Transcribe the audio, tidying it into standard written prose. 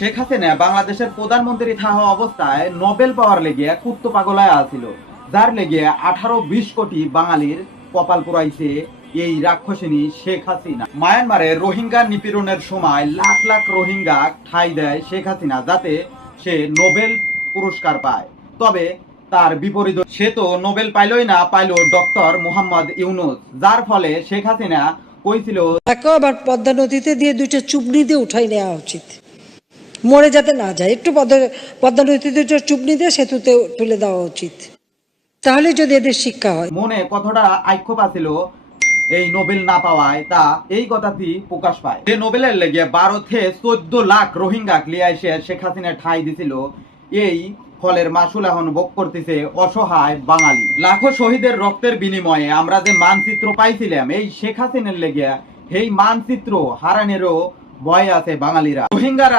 শেখ হাসিনা বাংলাদেশের প্রধানমন্ত্রী থাকা অবস্থায় নোবেল পাওয়ার লেগে কুত্ত পাগলায় আছিল, যার লেগে 18-20 কোটি বাঙালির কপাল পুরাইছে এই রাক্ষসিনী শেখ হাসিনা। মায়ানমারে রোহিঙ্গা নিপীড়নের সময় লাখ লাখ রোহিঙ্গা ঠাঁই দেয় শেখ হাসিনা, যাতে সে নোবেল পুরস্কার পায়। তবে তার বিপরীত সে তো নোবেল পাইলই না, পাইল ডক্টর মোহাম্মদ ইউনূস, যার ফলে শেখ হাসিনা কইছিল আবার পদ্মা নদীতে দিয়ে 2টা চুবনি দিয়ে উঠাই নেওয়া উচিত, মরে যাতে না যায়। একটু পদ্মা নদীতে 2টা চুবনি দিয়ে সেতুতে তুলে দেওয়া উচিত, তাহলে যদি এদের শিক্ষা হয়। মনে কতটা আক্ষেপ আছিল এই নোবেল না পাওয়ায়, তা এই কথাটি প্রকাশ পায় যে নোবেলের লেগে 12 থেকে 14 লাখ রোহিঙ্গা লিয়ে এসে শেখ হাসিনা ঠাঁই দিছিল। এই ফলের মাসুল এখন ভোগ করতেছে অসহায় বাঙালি। লাখো শহীদের রক্তের বিনিময়ে আমরা যে মানচিত্র পাইছিলাম, এই শেখ হাসিনার লেগে এই মানচিত্র হারানেরও ভয় আছে বাঙালিরা। রোহিঙ্গার